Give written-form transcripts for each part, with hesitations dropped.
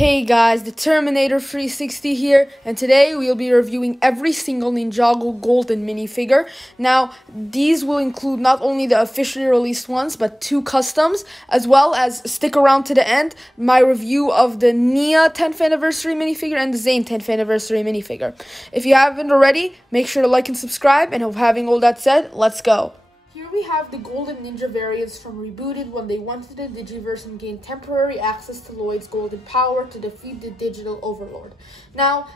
Hey guys, the Terminator 360 here, and today we'll be reviewing every single Ninjago Golden minifigure. Now, these will include not only the officially released ones, but two customs, as well as, stick around to the end, my review of the Nia 10th anniversary minifigure and the Zane 10th anniversary minifigure. If you haven't already, make sure to like and subscribe, and having all that said, let's go. Here we have the Golden Ninja variants from Rebooted when they wanted the Digiverse and gained temporary access to Lloyd's golden power to defeat the digital overlord. Now,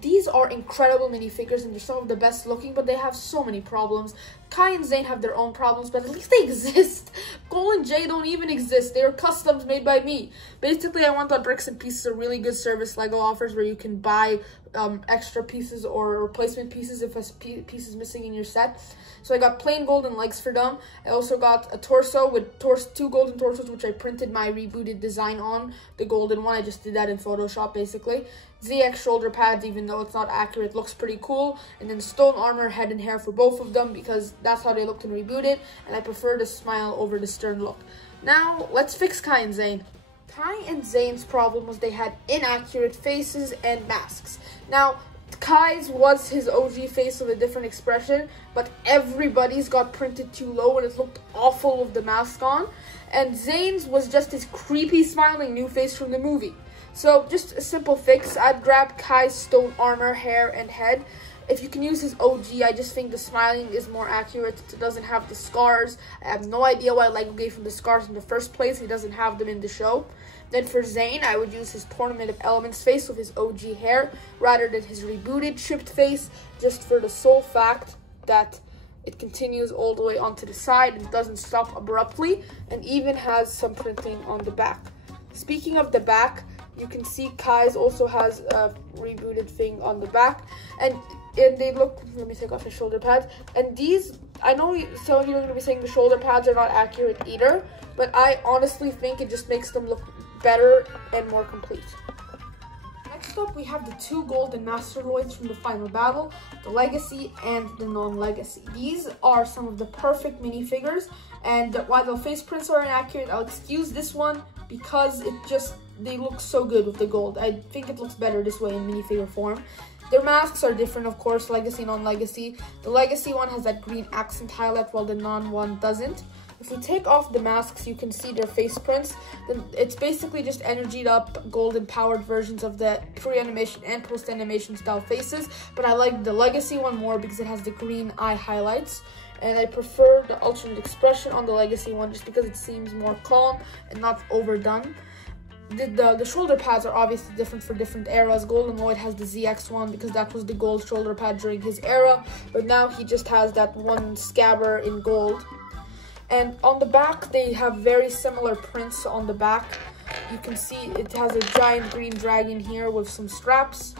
these are incredible minifigures and they're some of the best looking, but they have so many problems. Kai and Zane have their own problems, but at least they exist. Cole and Jay don't even exist. They are customs made by me. Basically, I want on Bricks and Pieces a really good service Lego offers where you can buy extra pieces or replacement pieces if a piece is missing in your set. So I got plain golden legs for them. I also got a torso with two golden torsos, which I printed my Rebooted design on, the golden one. I just did that in Photoshop, basically. ZX shoulder pads, even though it's not accurate, looks pretty cool. And then stone armor, head and hair for both of them because that's how they looked in Rebooted. And I prefer the smile over the stern look. Now, let's fix Kai and Zane. Kai and Zane's problem was they had inaccurate faces and masks. Now, Kai's was his OG face with a different expression, but everybody's got printed too low and it looked awful with the mask on. And Zane's was just his creepy smiling new face from the movie. So just a simple fix, I'd grab Kai's stone armor, hair, and head. If you can use his OG, I just think the smiling is more accurate. It doesn't have the scars. I have no idea why Lego gave him the scars in the first place. He doesn't have them in the show. Then for Zane, I would use his Tournament of Elements face with his OG hair rather than his Rebooted chipped face, just for the sole fact that it continues all the way onto the side and doesn't stop abruptly, and even has some printing on the back. Speaking of the back, you can see Kai's also has a Rebooted thing on the back, and they look, let me take off the shoulder pads, and these, I know some of you are going to be saying the shoulder pads are not accurate either, but I honestly think it just makes them look better and more complete. Next up, we have the two golden Master Lloyds from the final battle, the Legacy and the non-Legacy. These are some of the perfect minifigures, and while the face prints are inaccurate, I'll excuse this one because they look so good with the gold. I think it looks better this way in minifigure form. Their masks are different, of course, Legacy, non-Legacy. The Legacy one has that green accent highlight while the non one doesn't. If we take off the masks, you can see their face prints. Then it's basically just energied up, golden powered versions of the pre-animation and post-animation style faces. But I like the Legacy one more because it has the green eye highlights. And I prefer the alternate expression on the Legacy one just because it seems more calm and not overdone. The shoulder pads are obviously different for different eras. Golden Lloyd has the ZX one because that was the gold shoulder pad during his era. But now he just has that one scabber in gold. And on the back, they have very similar prints on the back. You can see it has a giant green dragon here with some straps.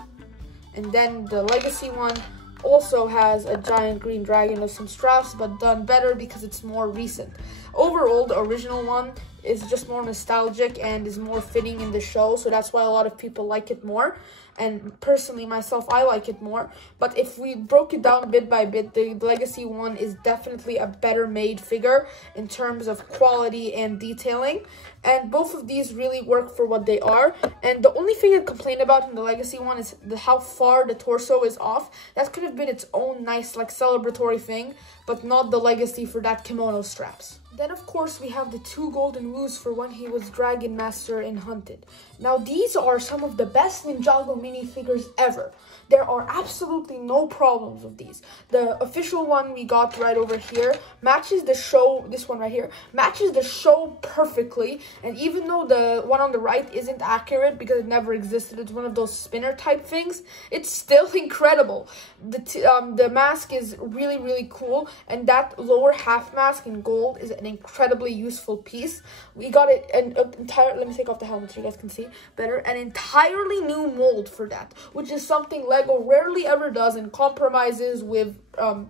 And then the Legacy one also has a giant green dragon with some straps, but done better because it's more recent. Overall, the original one is just more nostalgic and is more fitting in the show, so that's why a lot of people like it more. And personally, myself, I like it more. But if we broke it down bit by bit, the Legacy one is definitely a better made figure in terms of quality and detailing. And both of these really work for what they are. And the only thing I complain about in the Legacy one is how far the torso is off. That could have been its own nice, like, celebratory thing, but not the Legacy for that kimono straps. Then, of course, we have the two golden woos for when he was Dragon Master in Hunted. Now, these are some of the best Ninjago minifigures ever. There are absolutely no problems with these. The official one we got right over here matches the show, this one right here, matches the show perfectly. And even though the one on the right isn't accurate because it never existed, it's one of those spinner type things, it's still incredible. The mask is really, really cool. And that lower half mask in gold is an incredibly useful piece. We got it an entire, let me take off the helmet so you guys can see better, an entirely new mold for that, which is something Lego rarely ever does and compromises with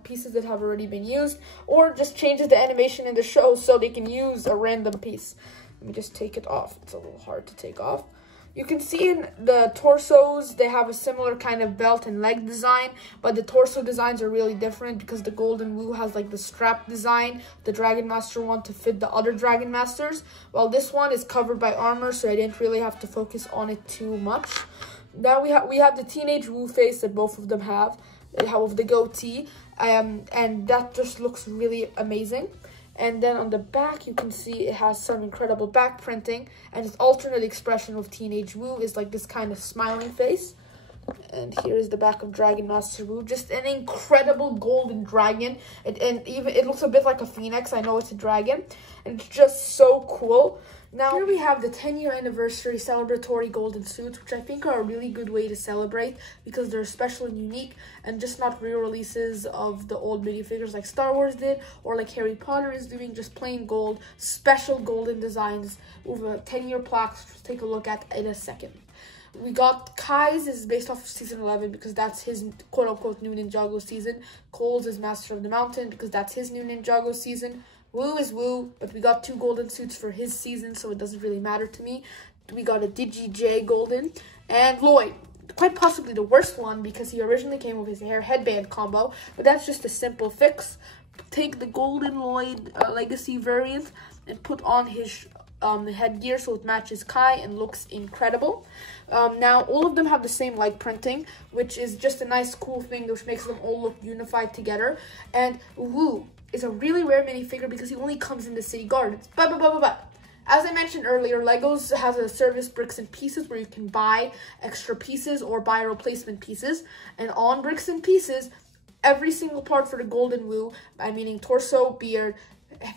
pieces that have already been used, or just changes the animation in the show so they can use a random piece. Let me just take it off. It's a little hard to take off. You can see in the torsos, they have a similar kind of belt and leg design, but the torso designs are really different because the Golden Wu has like the strap design, the Dragon Master one to fit the other Dragon Masters, while this one is covered by armor, so I didn't really have to focus on it too much. Now we have the Teenage Wu face that both of them have with the goatee, and that just looks really amazing. And then on the back, you can see it has some incredible back printing, and its alternate expression of Teenage Wu is like this kind of smiling face. And here is the back of Dragon Master Wu, just an incredible golden dragon, and even it looks a bit like a phoenix. I know it's a dragon, and it's just so cool. Now here we have the 10-year anniversary celebratory golden suits, which I think are a really good way to celebrate because they're special and unique and just not re-releases of the old minifigures like Star Wars did or like Harry Potter is doing, just plain gold, special golden designs with a 10-year plaque. Let's take a look at in a second. We got Kai's is based off of season 11 because that's his quote-unquote new Ninjago season. Cole's is Master of the Mountain because that's his new Ninjago season. Wu is Wu, but we got 2 golden suits for his season, so it doesn't really matter to me. We got a Digi-J golden, and Lloyd, quite possibly the worst one because he originally came with his hair headband combo, but that's just a simple fix. Take the golden Lloyd legacy variant and put on his headgear so it matches Kai and looks incredible. Now all of them have the same leg printing, which is just a nice cool thing which makes them all look unified together. And Wu is a really rare minifigure because he only comes in the city gardens. But as I mentioned earlier, Legos has a service Bricks and Pieces where you can buy extra pieces or buy replacement pieces. And on Bricks and Pieces, every single part for the Golden Wu, meaning torso, beard,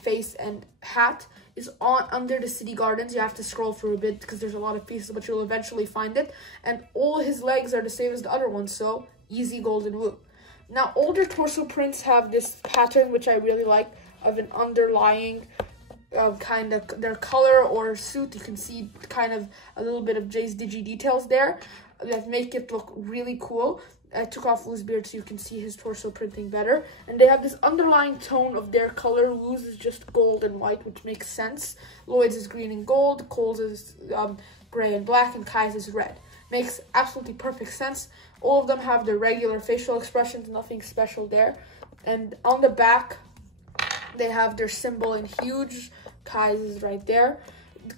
face, and hat, is under the city gardens. You have to scroll through a bit because there's a lot of pieces, but you'll eventually find it. And all his legs are the same as the other ones, so easy Golden Wu. Now, older torso prints have this pattern, which I really like, of an underlying kind of their color or suit. You can see kind of a little bit of Jay's Digi details there that make it look really cool. I took off Wu's beard so you can see his torso printing better. And they have this underlying tone of their color. Wu's is just gold and white, which makes sense. Lloyd's is green and gold. Cole's is gray and black. And Kai's is red. Makes absolutely perfect sense. All of them have the regular facial expressions, nothing special there. And on the back, they have their symbol in huge. Kai's is right there.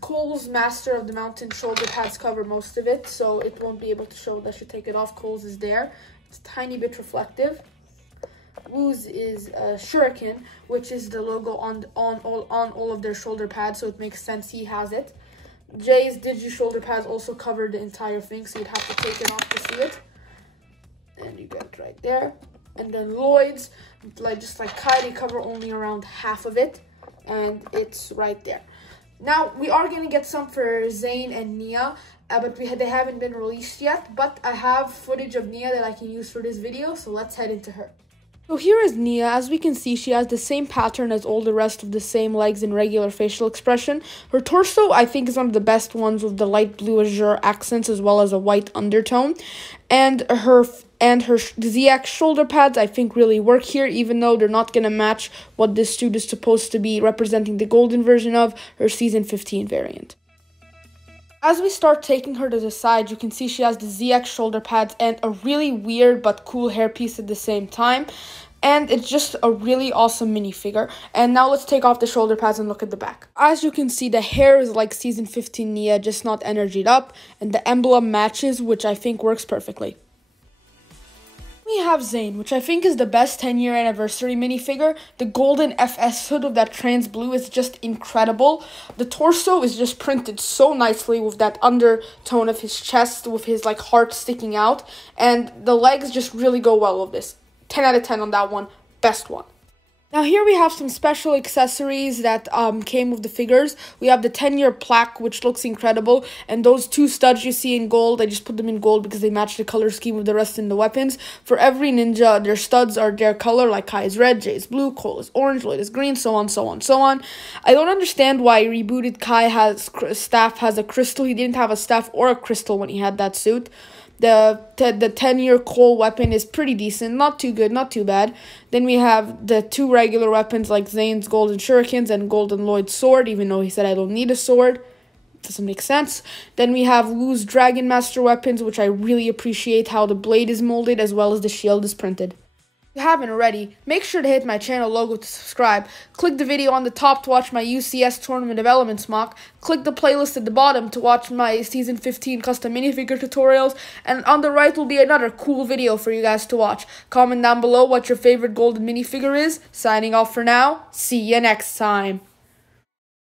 Cole's Master of the Mountain shoulder pads cover most of it, so it won't be able to show unless you take it off. Cole's is there. It's a tiny bit reflective. Wu's is Shuriken, which is the logo on all of their shoulder pads, so it makes sense he has it. Jay's Digi shoulder pads also cover the entire thing, so you'd have to take it off to see it. And you get it right there. And then Lloyd's, just like Kai, they cover only around half of it, and it's right there. Now, we are going to get some for Zane and Nia, but they haven't been released yet. But I have footage of Nia that I can use for this video, so let's head into her. So here is Nia. As we can see, she has the same pattern as all the rest of the same legs and regular facial expression. Her torso, I think, is one of the best ones with the light blue azure accents as well as a white undertone. And her ZX shoulder pads, I think, really work here, even though they're not going to match what this suit is supposed to be representing the golden version of, her Season 15 variant. As we start taking her to the side, you can see she has the ZX shoulder pads and a really weird but cool hairpiece at the same time. And it's just a really awesome minifigure. And now let's take off the shoulder pads and look at the back. As you can see, the hair is like Season 15 Nia, just not energied up. And the emblem matches, which I think works perfectly. We have Zane, which I think is the best 10-year anniversary minifigure. The golden FS hood of that trans blue is just incredible. The torso is just printed so nicely with that undertone of his chest with his like heart sticking out. And the legs just really go well with this. 10 out of 10 on that one. Best one. Now here we have some special accessories that came with the figures. We have the 10-year plaque, which looks incredible. And those 2 studs you see in gold, I just put them in gold because they match the color scheme of the rest in the weapons. For every ninja, their studs are their color, like Kai is red, Jay is blue, Cole is orange, Lloyd is green, so on, so on, so on. I don't understand why rebooted Kai staff has a crystal. He didn't have a staff or a crystal when he had that suit. The 10-year Cole weapon is pretty decent. Not too good, not too bad. Then we have the 2 regular weapons like Zane's Golden Shurikens and Golden Lloyd's sword, even though he said I don't need a sword. doesn't make sense. Then we have Wu's Dragon Master weapons, which I really appreciate how the blade is molded as well as the shield is printed. If you haven't already, make sure to hit my channel logo to subscribe. Click the video on the top to watch my UCS Tournament of Elements mock. Click the playlist at the bottom to watch my Season 15 custom minifigure tutorials. And on the right will be another cool video for you guys to watch. Comment down below what your favorite golden minifigure is. Signing off for now. See you next time.